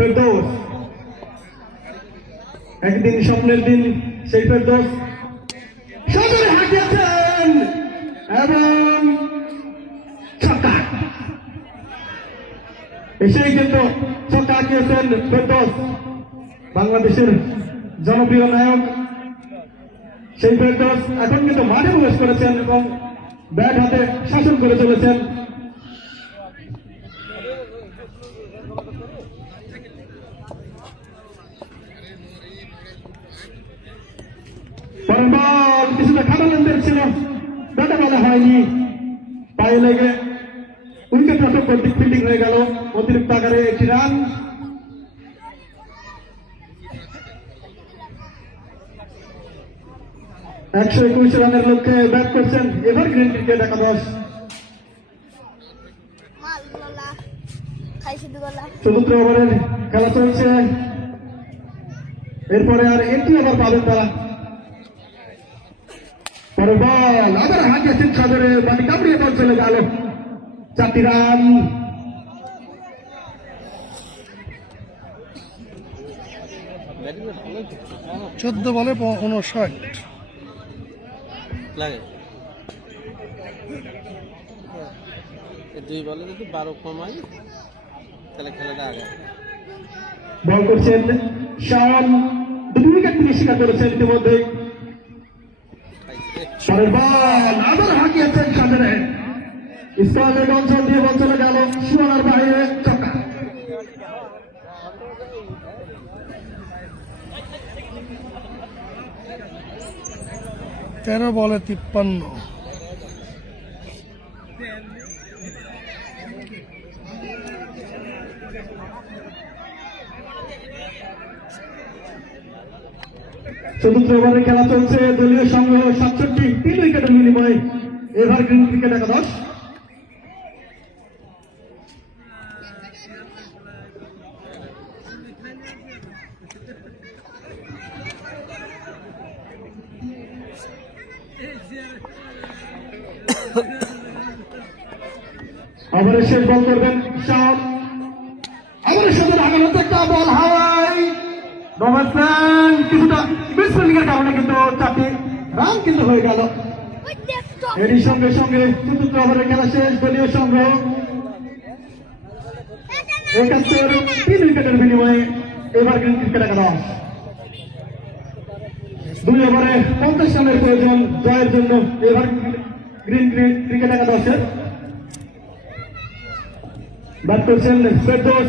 ফেরদৌস। একদিন স্বপ্নের দিন সেই ফেরদৌস সজোরে হাঁকিয়েছেন এবং ছক্কা। এসেই কিন্তু ছক্কা হাঁকিয়েছেন ফেরদৌস, বাংলাদেশের জনপ্রিয় নায়ক সেই ফেরদৌস এখন কিন্তু মাঠে প্রবেশ করেছেন এবং ব্যাট হাতে শাসন করে চলেছেন। বল কিছুটা খাটালেন্দের ছিল, ব্যাটে বলা হয়নি, পায়ে লেগে উইকেট রক্ষক কর্তৃক ফিল্ডিং হয়ে গেল। অতিরিক্ত আকারে একটি রান। একশো 21 রানের লক্ষ্যে ব্যাট করছেন এভারগ্রিন ক্রিকেট একাদশ। চতুর্থ ওভারের খেলা চলছে, এরপরে আর একটি ওভার পাবেন তারা। পরে বল আবার হাঁকিয়েছেন সজোরে, বাটি কামড়িয়ে বল চলে গেল। 4টি রান। চোদ্দ বলে 59 লাগে, 2 বলে যদি 12 কমাই তাহলে খেলাটা আগে। বল করছেন শাওন, 2 উইকেট তিনি শিকার করেছেন ইতিমধ্যে। পরের বল আবার হাঁকিয়েছেন সজোরে, স্কোয়ারের অঞ্চল দিয়ে বল চলে গেল সীমানার বাইরে, ছক্কা। তেরো বলে 53। চতুর্থ ওভারে খেলা চলছে, দলীয় সংগ্রহ 67, 3 উইকেটের বিনিময়ে এভারগ্রিন ক্রিকেট একাদশ। ওভারের শেষ বল করবেন শাওন, ওভারের সাথে লাগানো একটা বল হাওয়াই রবার্টসন, কিছুটা মিসফিল্ডিংয়ের কারণে কিন্তু 4টি রান কিন্তু হয়ে গেল। এরই সঙ্গে সঙ্গে চতুর্থ ওভারের খেলা শেষ, দলীয় সংগ্রহ 71, 3 উইকেটের বিনিময়ে এভারগ্রিন ক্রিকেট একাদশ। 2 ওভারে 50 রানের প্রয়োজন জয়ের জন্য এভারগ্রিন ক্রিকেট একাদশের। ব্যাট করছেন ফেরদৌস।